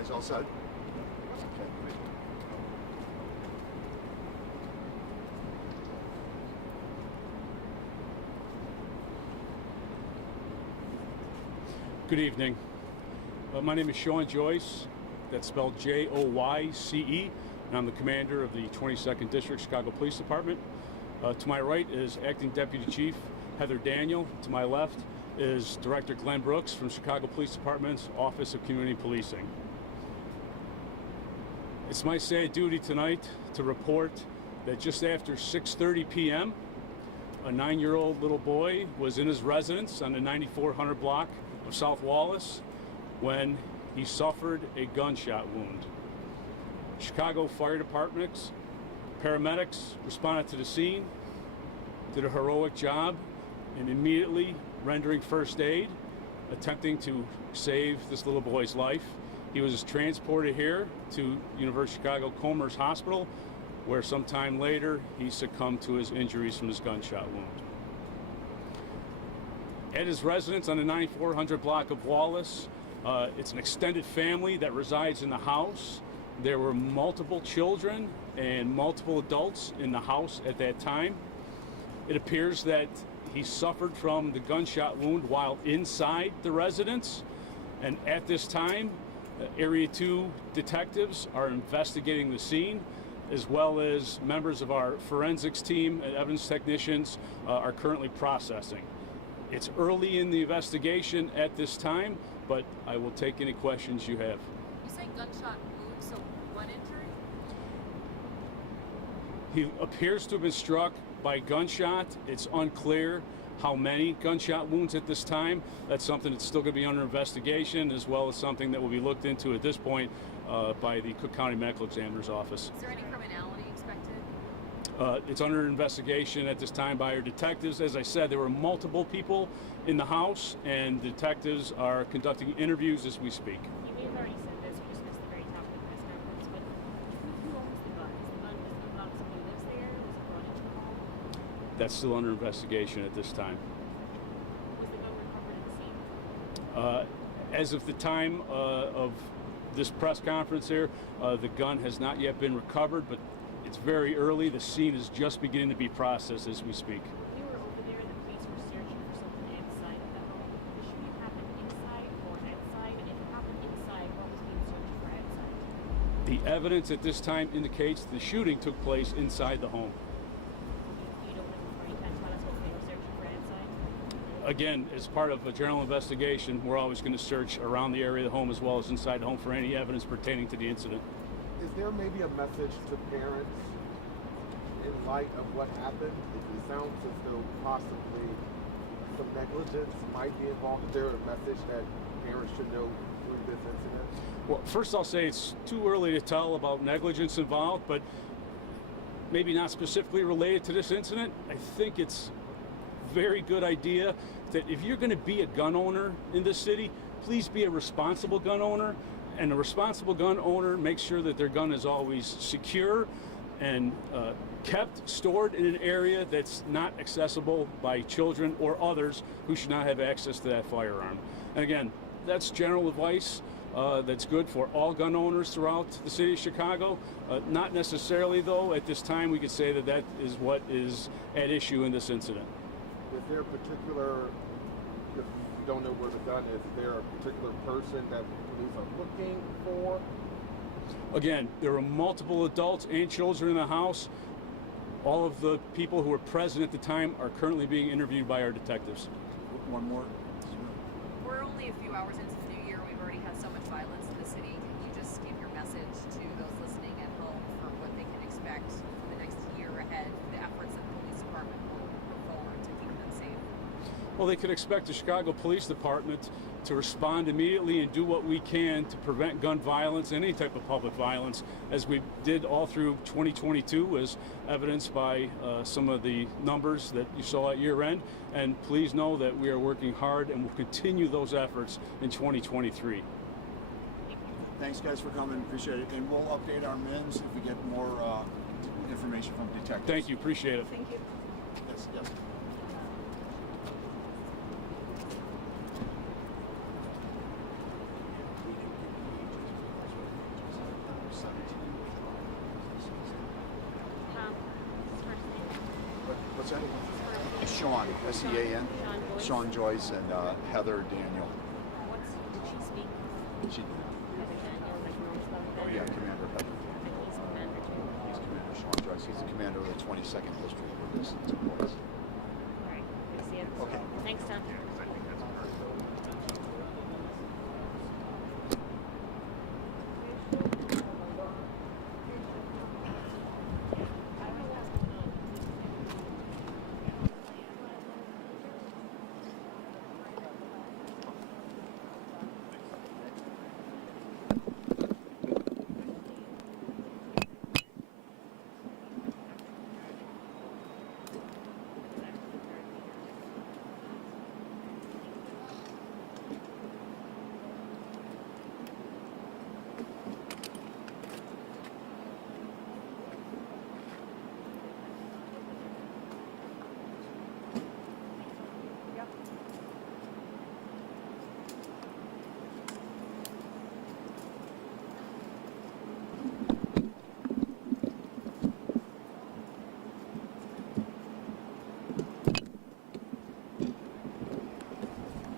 guys all set? Good evening. My name is Sean Joyce. That's spelled Joyce, and I'm the commander of the 22nd District Chicago Police Department. To my right is Acting Deputy Chief Heather Daniel. To my left is Director Glenn Brooks from Chicago Police Department's Office of Community Policing. It's my sad duty tonight to report that just after 6:30 p.m., a 9-year-old little boy was in his residence on the 9400 block of South Wallace when he suffered a gunshot wound. Chicago Fire Department's paramedics responded to the scene, did a heroic job in immediately rendering first aid, attempting to save this little boy's life. He was transported here to University of Chicago Commerce Hospital, where sometime later he succumbed to his injuries from his gunshot wound. At his residence on the 9400 block of Wallace, it's an extended family that resides in the house. There were multiple children and multiple adults in the house at that time. It appears that he suffered from the gunshot wound while inside the residence, and at this time, Area 2 detectives are investigating the scene, as well as members of our forensics team and evidence technicians are currently processing. It's early in the investigation at this time, but I will take any questions you have. You say gunshot wound, so one injury? He appears to have been struck by gunshot. It's unclear how many gunshot wounds at this time. That's something that's still going to be under investigation, as well as something that will be looked into at this point by the Cook County Medical Examiner's Office. Is there any criminality expected? It's under investigation at this time by our detectives. As I said, there were multiple people in the house, and detectives are conducting interviews as we speak. You may have already said this, we just missed the very top of the press conference, but who owns the gun? Is the gun belong to somebody who lives there? Was it brought into the home? That's still under investigation at this time. Was the gun recovered at the scene? As of the time of this press conference here, the gun has not yet been recovered, but it's very early. The scene is just beginning to be processed as we speak. You were over there, the police were searching for something inside of the home. The shooting happened inside or outside? And if it happened inside, what was being searched for outside? The evidence at this time indicates the shooting took place inside the home. You don't know, or you can't tell us what they were searching for outside? Again, as part of a general investigation, we're always going to search around the area of the home as well as inside the home for any evidence pertaining to the incident. Is there maybe a message to parents in light of what happened? It sounds as though possibly some negligence might be involved. Is there a message that parents should know through this incident? Well, first I'll say it's too early to tell about negligence involved, but maybe not specifically related to this incident. I think it's a very good idea that if you're going to be a gun owner in this city, please be a responsible gun owner. And a responsible gun owner makes sure that their gun is always secure and kept, stored in an area that's not accessible by children or others who should not have access to that firearm. And again, that's general advice that's good for all gun owners throughout the city of Chicago. Not necessarily, though, at this time we could say that that is what is at issue in this incident. Is there a particular, if you don't know where the gun is there a particular person that police are looking for? Again, there were multiple adults and children in the house. All of the people who were present at the time are currently being interviewed by our detectives. One more. We're only a few hours into the new year. We've already had so much violence in the city. Can you just give your message to those listening at home for what they can expect for the next year ahead, the efforts that the police department will put forward to keep them safe? Well, they can expect the Chicago Police Department to respond immediately and do what we can to prevent gun violence and any type of public violence, as we did all through 2022, as evidenced by some of the numbers that you saw at year end. And please know that we are working hard and will continue those efforts in 2023. Thanks, guys, for coming. Appreciate it. And we'll update our MINs if we get more information from detectives. Thank you. Appreciate it. Thank you. Yes, yes. What's that? Sean, S-E-A-N. Sean Joyce and Heather Daniel. Did she speak? She, Heather Daniel, like knows about that? oh yeah, Commander Heather. And he's commander too. He's Commander Sean Joyce. He's the commander of the 22nd District where this took place. All right, good to see you. Okay. Thanks, Tom.